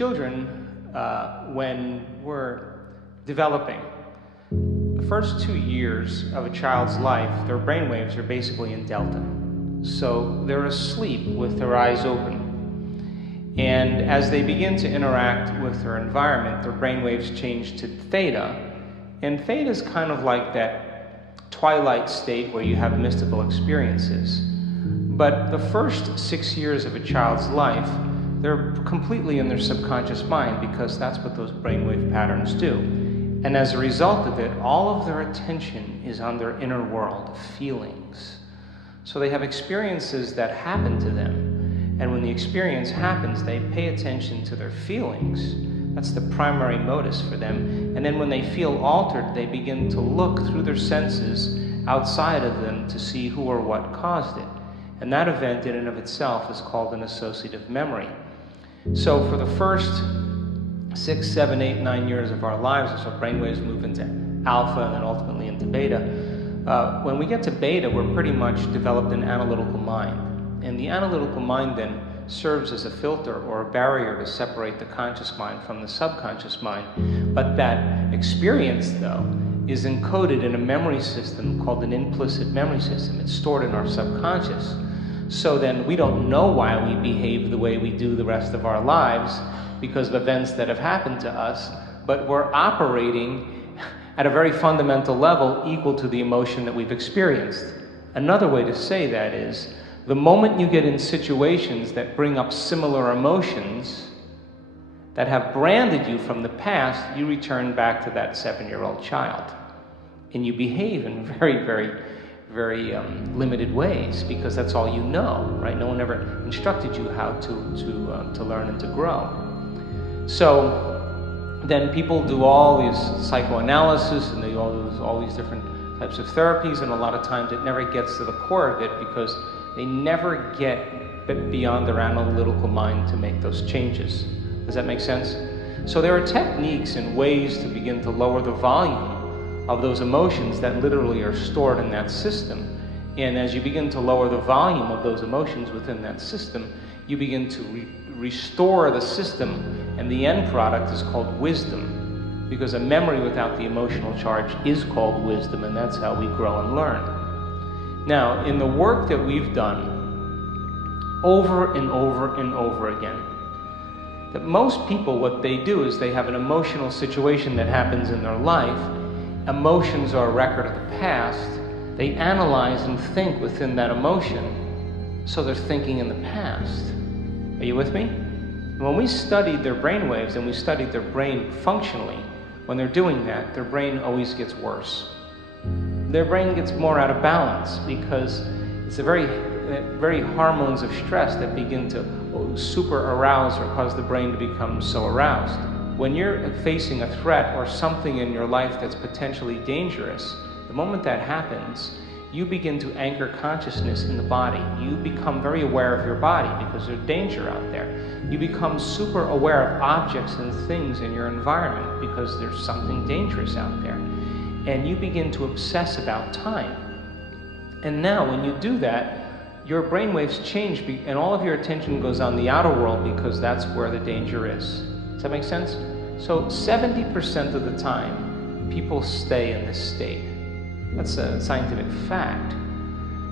children, when we're developing, the first 2 years of a child's life, their brainwaves are basically in delta. So they're asleep with their eyes open. And as they begin to interact with their environment, their brainwaves change to theta. And theta is kind of like that twilight state where you have mystical experiences. But the first 6 years of a child's life, they're completely in their subconscious mind because that's what those brainwave patterns do. And as a result of it, all of their attention is on their inner world, feelings. So they have experiences that happen to them. And when the experience happens, they pay attention to their feelings. That's the primary modus for them. And then when they feel altered, they begin to look through their senses outside of them to see who or what caused it. And that event in and of itself is called an associative memory. So for the first 6, 7, 8, 9 years of our lives, as our brainwaves move into alpha and then ultimately into beta, when we get to beta, we're pretty much developed an analytical mind. And the analytical mind then serves as a filter or a barrier to separate the conscious mind from the subconscious mind. But that experience, though, is encoded in a memory system called an implicit memory system. It's stored in our subconscious. So then we don't know why we behave the way we do the rest of our lives because of events that have happened to us, but we're operating at a very fundamental level equal to the emotion that we've experienced. Another way to say that is, the moment you get in situations that bring up similar emotions that have branded you from the past, you return back to that 7-year-old child. And you behave in very limited ways because that's all you know, right? No one ever instructed you how to learn and to grow. So then people do all these psychoanalysis and they all these different types of therapies, and a lot of times it never gets to the core of it because they never get beyond their analytical mind to make those changes. Does that make sense? So there are techniques and ways to begin to lower the volume of those emotions that literally are stored in that system. And as you begin to lower the volume of those emotions within that system, you begin to restore the system, and the end product is called wisdom, because a memory without the emotional charge is called wisdom, and that's how we grow and learn. Now, in the work that we've done over and over and over again, that most people, what they do is they have an emotional situation that happens in their life. Emotions are a record of the past. They analyze and think within that emotion, so they're thinking in the past. Are you with me? When we studied their brain waves and we studied their brain functionally, when they're doing that, their brain always gets worse. Their brain gets more out of balance because it's the very hormones of stress that begin to super arouse or cause the brain to become so aroused. When you're facing a threat or something in your life that's potentially dangerous, the moment that happens, you begin to anchor consciousness in the body. You become very aware of your body because there's danger out there. You become super aware of objects and things in your environment because there's something dangerous out there. And you begin to obsess about time. And now when you do that, your brainwaves change and all of your attention goes on the outer world because that's where the danger is. Does that make sense? So 70% of the time, people stay in this state. That's a scientific fact.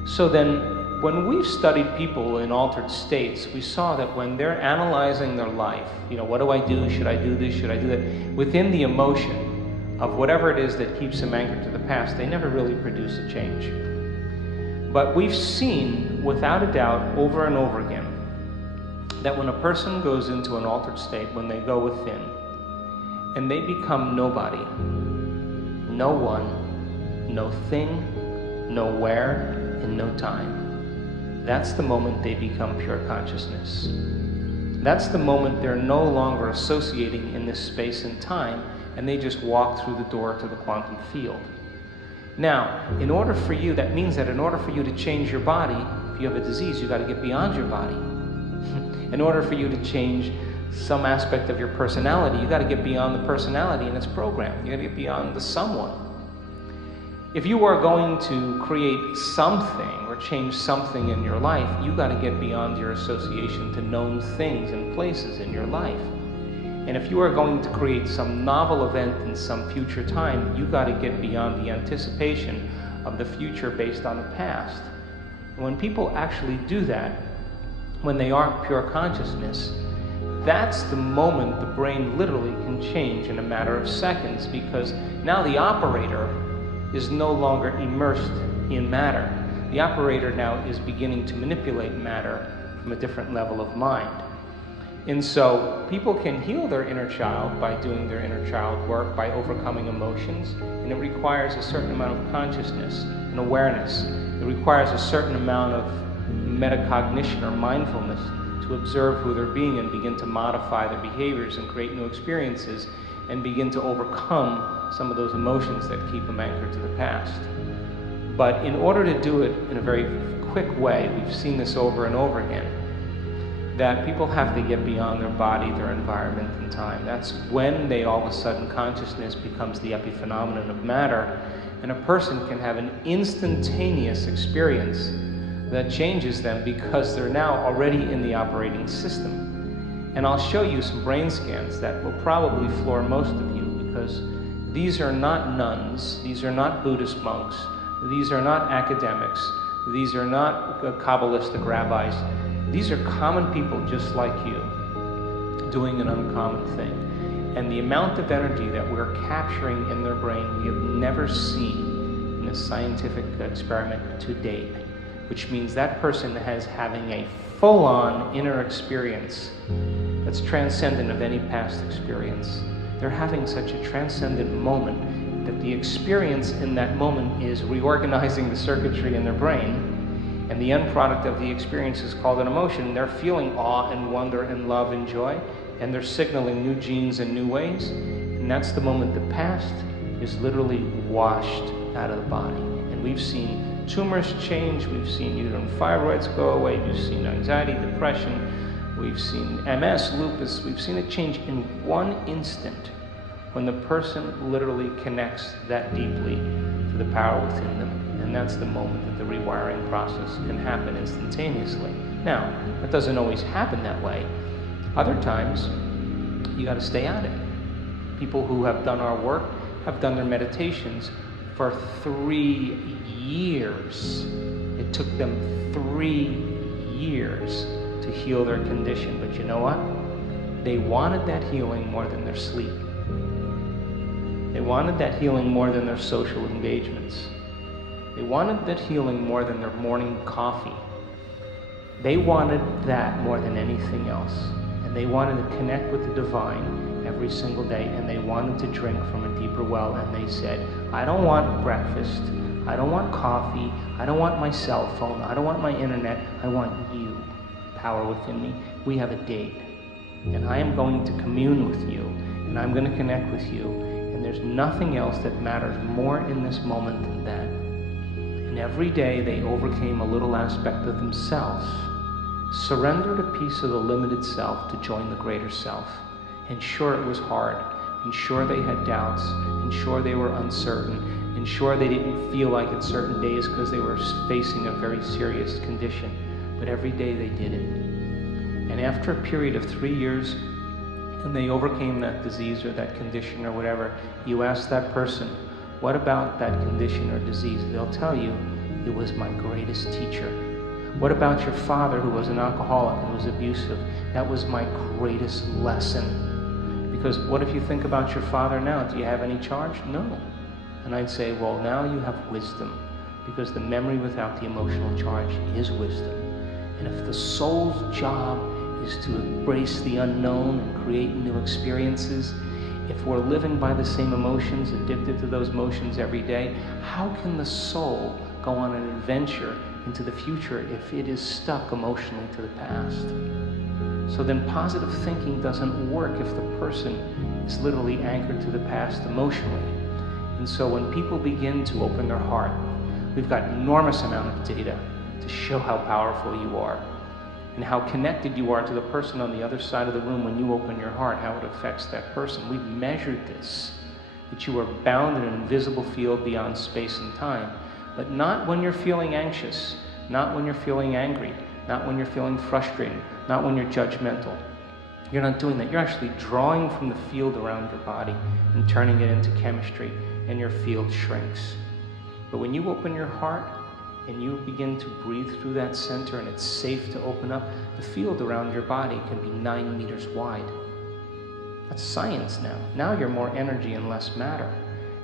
So then, when we've studied people in altered states, we saw that when they're analyzing their life, what do I do? Should I do this? Should I do that? Within the emotion of whatever it is that keeps them anchored to the past, they never really produce a change. But we've seen, without a doubt, over and over again, that when a person goes into an altered state, when they go within, and they become nobody, no one, no thing, nowhere, and no time, that's the moment they become pure consciousness. That's the moment they're no longer associating in this space and time, and they just walk through the door to the quantum field. Now, that means that in order for you to change your body, if you have a disease, you got to get beyond your body. In order for you to change some aspect of your personality, you got to get beyond the personality and its program. You got to get beyond the someone. If you are going to create something or change something in your life, you got to get beyond your association to known things and places in your life. And if you are going to create some novel event in some future time, you got to get beyond the anticipation of the future based on the past. And when people actually do that, when they are pure consciousness, that's the moment the brain literally can change in a matter of seconds, because now the operator is no longer immersed in matter. The operator now is beginning to manipulate matter from a different level of mind. And so people can heal their inner child by doing their inner child work, by overcoming emotions, and it requires a certain amount of consciousness and awareness. It requires a certain amount of metacognition or mindfulness to observe who they're being and begin to modify their behaviors and create new experiences and begin to overcome some of those emotions that keep them anchored to the past. But in order to do it in a very quick way, we've seen this over and over again, that people have to get beyond their body, their environment, and time. That's when they all of a sudden consciousness becomes the epiphenomenon of matter, and a person can have an instantaneous experience that changes them because they're now already in the operating system. And I'll show you some brain scans that will probably floor most of you, because these are not nuns, these are not Buddhist monks, these are not academics, these are not Kabbalistic rabbis. These are common people just like you, doing an uncommon thing. And the amount of energy that we're capturing in their brain we have never seen in a scientific experiment to date, which means that person is having a full-on inner experience that's transcendent of any past experience. They're having such a transcendent moment that the experience in that moment is reorganizing the circuitry in their brain. And the end product of the experience is called an emotion. They're feeling awe and wonder and love and joy, and they're signaling new genes in new ways. And that's the moment the past is literally washed out of the body. And we've seen tumors change, we've seen uterine fibroids go away, we've seen anxiety, depression, we've seen MS, lupus, we've seen it change in one instant when the person literally connects that deeply to the power within them. And that's the moment that the rewiring process can happen instantaneously. Now, that doesn't always happen that way. Other times, you got to stay at it. People who have done our work have done their meditations for 3 years. It took them 3 years to heal their condition. But you know what? They wanted that healing more than their sleep. They wanted that healing more than their social engagements. They wanted that healing more than their morning coffee. They wanted that more than anything else. And they wanted to connect with the divine every single day, and they wanted to drink from a deeper well. And they said, I don't want breakfast, I don't want coffee, I don't want my cell phone, I don't want my internet, I want you, power within me. We have a date, and I am going to commune with you, and I'm going to connect with you, and there's nothing else that matters more in this moment than that. And every day they overcame a little aspect of themselves, surrendered a piece of the limited self to join the greater self. And sure, it was hard, and sure they had doubts, and sure they were uncertain, and sure they didn't feel like it certain days because they were facing a very serious condition. But every day they did it. And after a period of 3 years, and they overcame that disease or that condition or whatever, you ask that person, what about that condition or disease? They'll tell you, it was my greatest teacher. What about your father who was an alcoholic and was abusive? That was my greatest lesson. Because what if you think about your father now? Do you have any charge? No. And I'd say, well, now you have wisdom, because the memory without the emotional charge is wisdom. And if the soul's job is to embrace the unknown and create new experiences, if we're living by the same emotions, addicted to those emotions every day, how can the soul go on an adventure into the future if it is stuck emotionally to the past? So then positive thinking doesn't work if the person is literally anchored to the past emotionally. And so when people begin to open their heart, we've got enormous amount of data to show how powerful you are and how connected you are to the person on the other side of the room when you open your heart, how it affects that person. We've measured this, that you are bound in an invisible field beyond space and time, but not when you're feeling anxious, not when you're feeling angry, not when you're feeling frustrated, not when you're judgmental. You're not doing that. You're actually drawing from the field around your body and turning it into chemistry, and your field shrinks. But when you open your heart and you begin to breathe through that center, and it's safe to open up, the field around your body can be 9 meters wide. That's science now. Now you're more energy and less matter.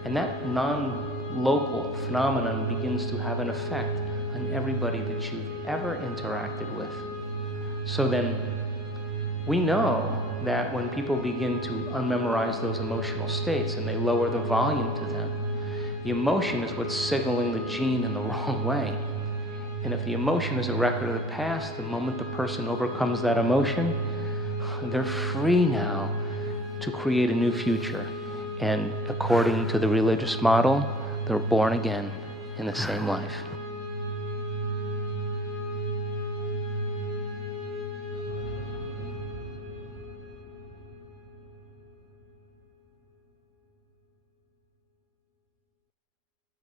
And that non-local phenomenon begins to have an effect on everybody that you've ever interacted with. So then, we know that when people begin to unmemorize those emotional states and they lower the volume to them, the emotion is what's signaling the gene in the wrong way. And if the emotion is a record of the past, the moment the person overcomes that emotion, they're free now to create a new future. And according to the religious model, they're born again in the same life.